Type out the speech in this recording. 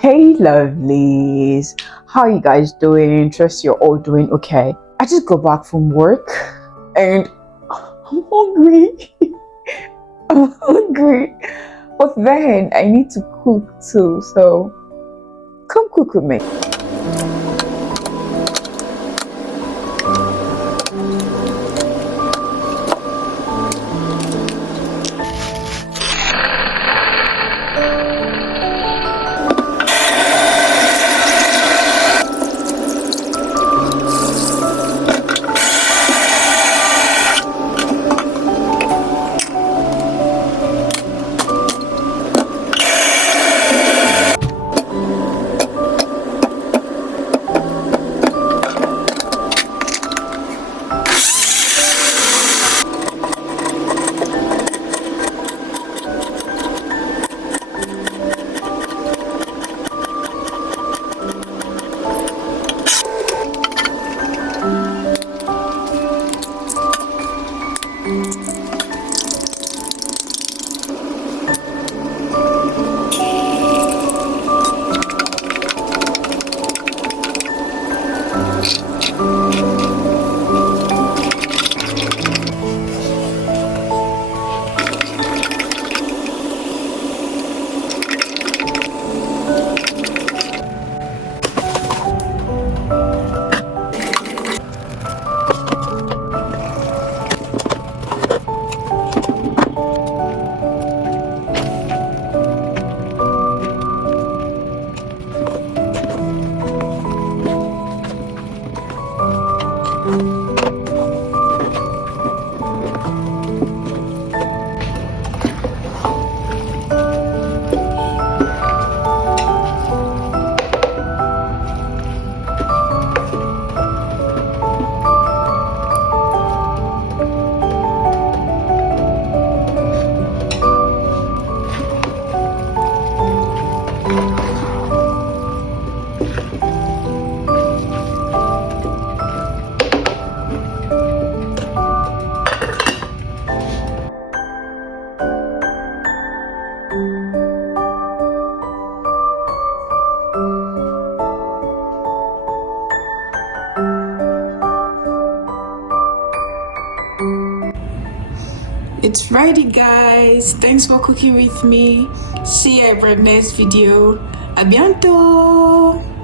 Hey lovelies, how you guys doing? Trust you're all doing okay. I just got back from work and I'm hungry. I'm hungry. But then I need to cook too, so come cook with me. It's Friday, guys. Thanks for cooking with me. See you at my next video. A bientôt.